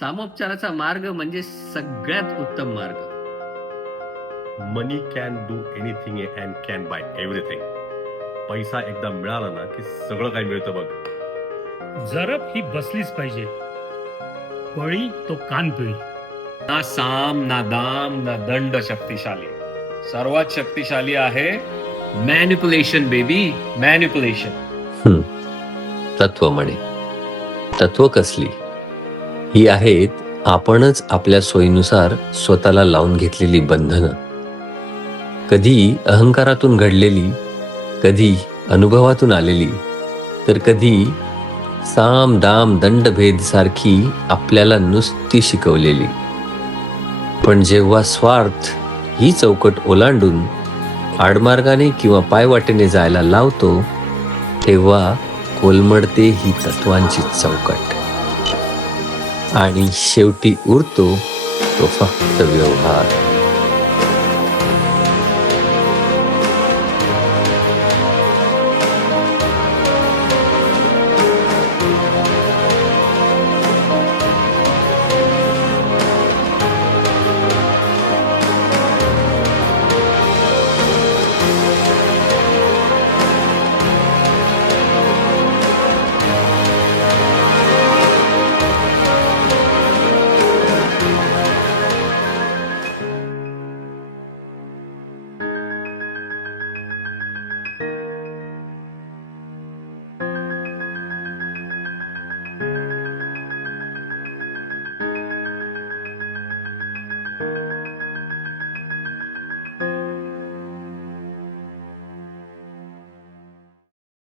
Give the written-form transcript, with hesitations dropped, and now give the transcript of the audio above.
सामोपचाराचा मार्ग म्हणजे सगळ्यात उत्तम मार्ग. Money can do anything and can buy everything. पैसा एकदा मिळाला ना की सगळं काही मिळतं बघ. जरब ही बसलीच पाहिजे. पळी तो कानपिळी. ना साम ना दाम ना दंड शक्तिशाली. सर्वात शक्तिशाली आहे मॅनिप्युलेशन बेबी, मॅनिप्युलेशन. तत्व म्हणे. तत्व कसली? ही आहेत आपणच आपल्या सोयीनुसार स्वतःला लावून घेतलेली बंधनं. कधी अहंकारातून घडलेली, कधी अनुभवातून आलेली, तर कधी साम दाम दंडभेद सारखी आपल्याला नुसती शिकवलेली. पण जेव्हा स्वार्थ ही चौकट ओलांडून आडमार्गाने किंवा पायवाटेने जायला लावतो, तेव्हा कोलमडते ही तत्वांची चौकट. आणि शेवटी उरतो तो फक्त व्यवहार.